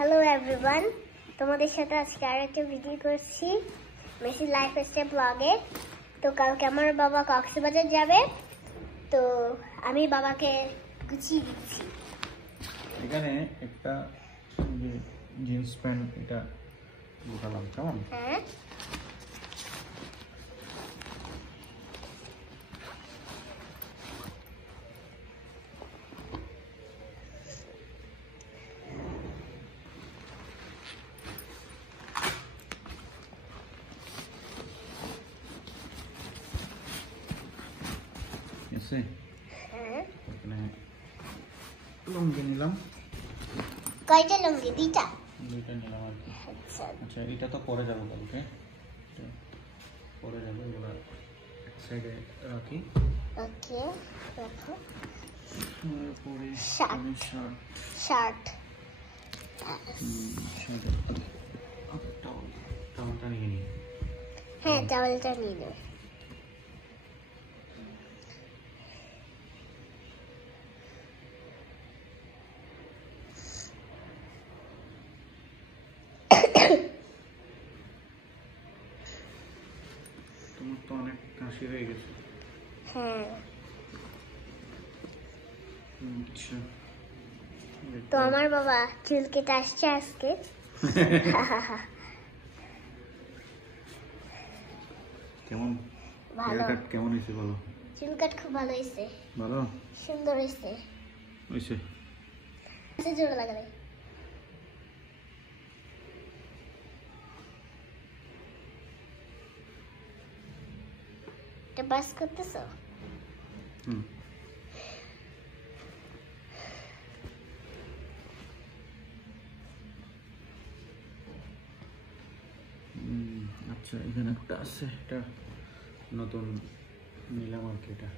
Hello everyone, তোমাদের সাথে আজকে আরেকটা ভিডিও করছি মেসি লাইফস্টাইল ব্লগে। তো কালকে আমার বাবা কক্সবাজার যাবে, তো আমি বাবাকে গুছিয়ে দিচ্ছি। এখানে একটা জিন্স প্যান্ট এটা ঢোকালাম, কেমন? হ্যাঁ, হ্যাঁ। এখানে লুঙ্গি নিলাম, কয়টা লুঙ্গি? দুইটা নিলাম আর কি। আচ্ছা, আচ্ছা, এটা তো পরে যাবো কালকে, পরে যাবো, এগুলো এক সাইডে রাখি। ওকে, রাখো। পরে শার্ট টাওয়ালটা নিয়ে নিই। হ্যাঁ, টাওয়েলটা নিয়ে নেব। তোমার তো অনেক কাশি হয়ে গেছে। হ্যাঁ, আচ্ছা, তো আমার বাবা চুল কেটে আসছে আজকে। কেমন ভালো, কেমন হয়েছে বলো? চুল কাট খুব ভালো হয়েছে, ভালো সুন্দর হয়েছে। হয়েছে। জোরে লাগালে এটা বাস করতেছো? হুম, আচ্ছা, এখানে একটা আছে, এটা নতুন নিলাম আর কি। এটা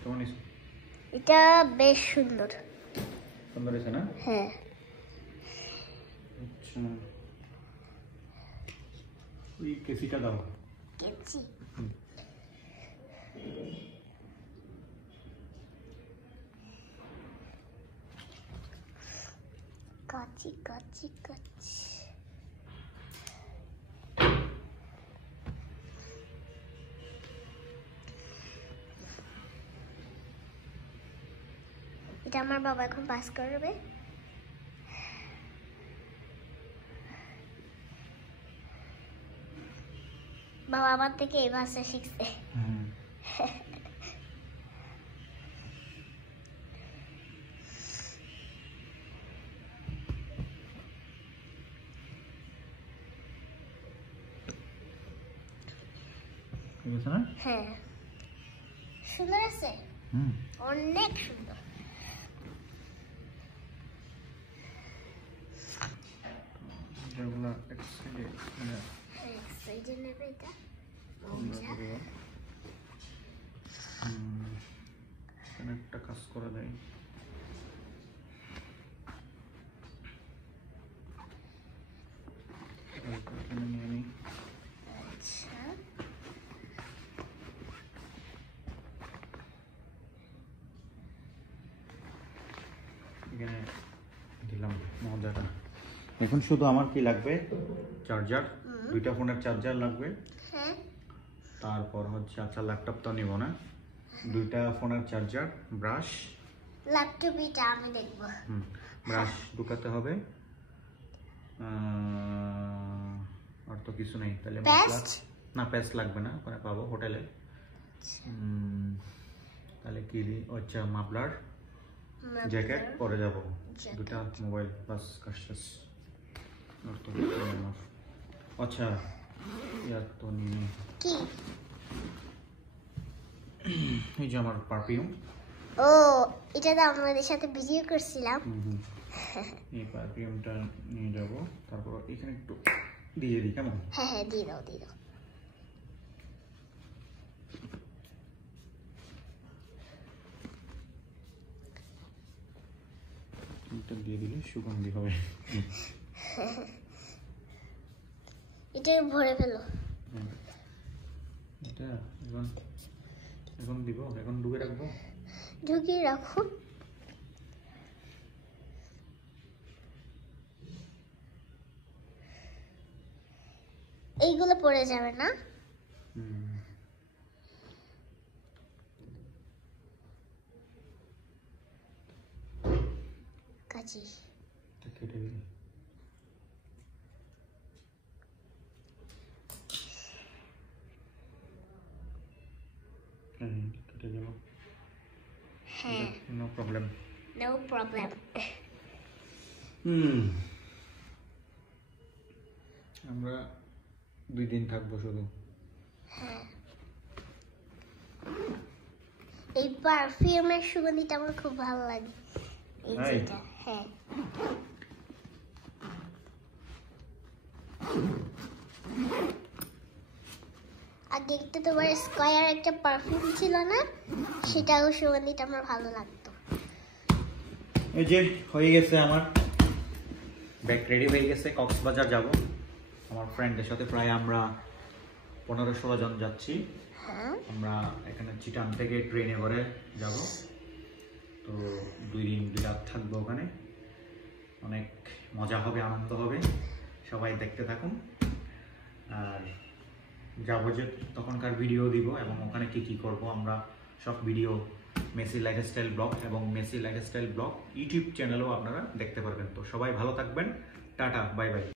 কেমন হয়েছে? এটা বেশ সুন্দর। সুন্দর হয়েছে না? হ্যাঁ, আচ্ছা, ওই কেসিটা দাও। কেচি কাচি কাচি কাচি। এটা আমার বাবা এখন পাস করবে। বাবা আমার থেকে এই ভাষা শিখছে। ঠিক আছে না? হ্যাঁ, সুন্দর আছে, অনেক সুন্দর। যেগুলো এক সাইডে এক সাইডে নেবে এটা। এখানে একটা কাজ করা যায়। এখানে নিয়ে নিই। আচ্ছা, এখানে দিলাম মজাটা। এখন শুধু আমার কি লাগবে? চার্জার, দুইটা ফোনের চার্জার লাগবে। হ্যাঁ, তারপর হচ্ছে, আচ্ছা ল্যাপটপ তো নিব না, দুইটা ফোনের চার্জার, ব্রাশ, ল্যাপটপ এটা আমি দেখবো। ব্রাশ ঢুকাতে হবে। আর তো কিছু নেই। তাহলে না, পেস্ট লাগবে না, ওখানে পাবো হোটেলে। তাহলে কি আচ্ছা, মাফলার, জ্যাকেট পরে যাব, দুটা মোবাইল, বাস কাজ শেষ। আর তো আচ্ছা, ইয়ার তো নিয়ে কি? এই যে আমার পারফিউম। ও, এটা তো আমাদের সাথে ভিডিও করছিলাম। এই পারফিউমটা নিয়ে যাব। তারপর এখানে একটু দিয়ে দিই, কেমন? হ্যাঁ হ্যাঁ, দিয়ে দাও দিয়ে দাও। এটা দিয়ে দিলে সুগন্ধি হবে। এটা ভরে ফেলো। এটা এখন দিব, এখন ডুবে রাখবো। ঢুকিয়ে রাখো। এইগুলো পড়ে যাবে না? কাচি কেটে দিই। কেটে গেল। হ্যাঁ, নো প্রবলেম। No problem. আমরা 2 দিন থাকবো শুধু। হ্যাঁ, এই পারফিউমের সুগন্ধিটা আমার খুব ভালো লাগে। এই যেটা, হ্যাঁ। আগে একটা তোমার স্কয়ার একটা পারফিউম ছিল না, সেটাও সুগন্ধিটা আমার ভালো লাগতো। এই যে হয়ে গেছে আমার ব্যাগ রেডি হয়ে গেছে, কক্সবাজার যাব আমার ফ্রেন্ডদের সাথে। প্রায় আমরা 15-16 জন যাচ্ছি। আমরা এখানে চিটাং থেকে ট্রেনে করে যাব। তো 2 দিন 2 রাত থাকবো ওখানে। অনেক মজা হবে, আনন্দ হবে, সবাই দেখতে থাকুন। আর যাবো যে তখনকার ভিডিও দিব এবং ওখানে কি কি করব আমরা সব ভিডিও মেসি লাইফস্টাইল ব্লগ এবং মেসি লাইফস্টাইল ব্লগ ইউটিউব চ্যানেলেও আপনারা দেখতে পারবেন। তো সবাই ভালো থাকবেন, টাটা, বাই বাই।